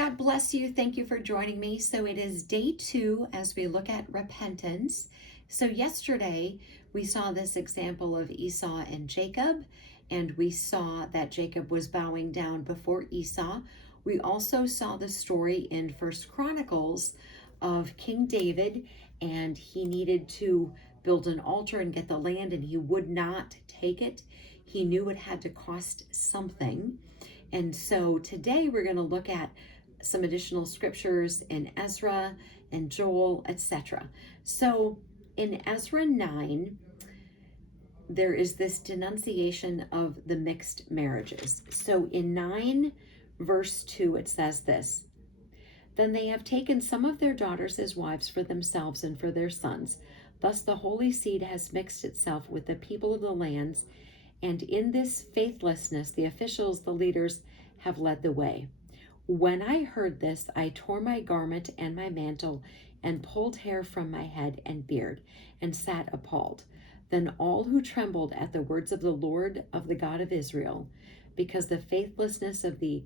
God bless you. Thank you for joining me. So it is day 2 as we look at repentance. So yesterday we saw this example of Esau and Jacob, and we saw that Jacob was bowing down before Esau. We also saw the story in First Chronicles of King David, and he needed to build an altar and get the land, and he would not take it. He knew it had to cost something. And so today we're going to look at some additional scriptures in Ezra and Joel, etc. So in Ezra 9, there is this denunciation of the mixed marriages. So in 9 verse 2, it says this: Then they have taken some of their daughters as wives for themselves and for their sons. Thus the holy seed has mixed itself with the people of the lands, and in this faithlessness the officials, the leaders, have led the way. When I heard this, I tore my garment and my mantle and pulled hair from my head and beard and sat appalled. Then all who trembled at the words of the Lord, of the God of Israel, because the faithlessness of the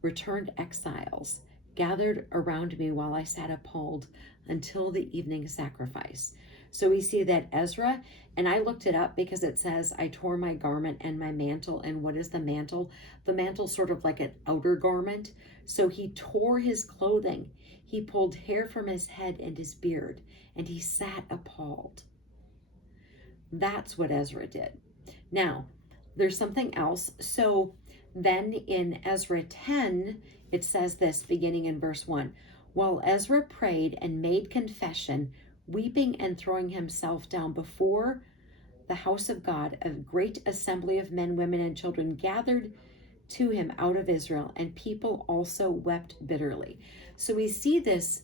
returned exiles, gathered around me while I sat appalled until the evening sacrifice. So we see that Ezra, and I looked it up because it says, I tore my garment and my mantle. And what is the mantle? The mantle sort of like an outer garment. So he tore his clothing. He pulled hair from his head and his beard, and he sat appalled. That's what Ezra did. Now, there's something else. So then in Ezra 10, it says this, beginning in verse 1. While Ezra prayed and made confession, weeping and throwing himself down before the house of God, a great assembly of men, women, and children gathered to him out of Israel, and people also wept bitterly. So we see this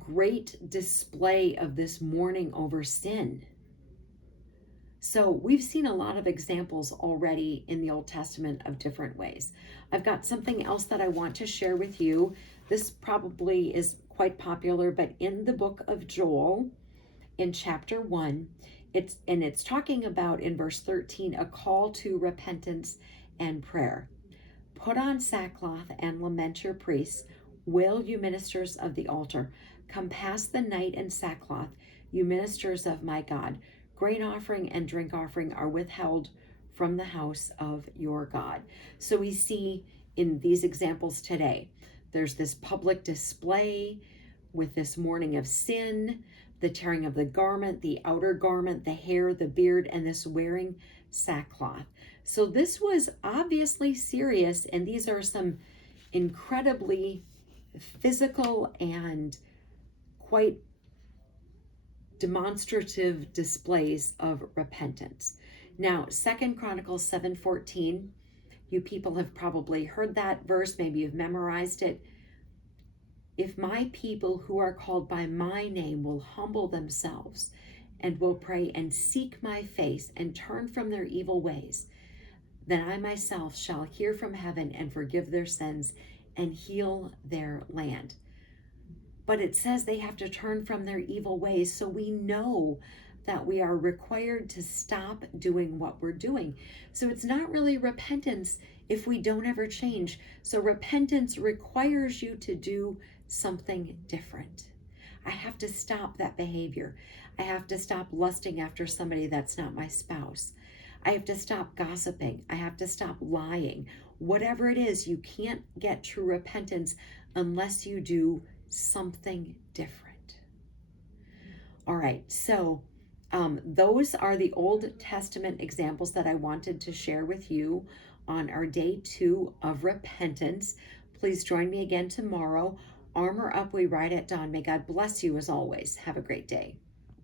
great display of this mourning over sin. So we've seen a lot of examples already in the Old Testament of different ways. I've got something else that I want to share with you. This probably is quite popular, but in the book of Joel, in chapter 1, it's talking about, in verse 13, a call to repentance and prayer. Put on sackcloth and lament your priests, wail you ministers of the altar. Come pass the night in sackcloth, you ministers of my God. Grain offering and drink offering are withheld from the house of your God. So we see in these examples today, there's this public display with this mourning of sin, the tearing of the garment, the outer garment, the hair, the beard, and this wearing sackcloth. So this was obviously serious, and these are some incredibly physical and quite demonstrative displays of repentance. Now, 2 Chronicles 7:14, you people have probably heard that verse, maybe you've memorized it. If my people who are called by my name will humble themselves and will pray and seek my face and turn from their evil ways, then I myself shall hear from heaven and forgive their sins and heal their land. But it says they have to turn from their evil ways. So we know that we are required to stop doing what we're doing. So it's not really repentance if we don't ever change. So repentance requires you to do something different. I have to stop that behavior. I have to stop lusting after somebody that's not my spouse. I have to stop gossiping. I have to stop lying. Whatever it is, you can't get true repentance unless you do something different. All right, so those are the Old Testament examples that I wanted to share with you on our day 2 of repentance. Please join me again tomorrow. Armor up, we ride at dawn. May God bless you as always. Have a great day.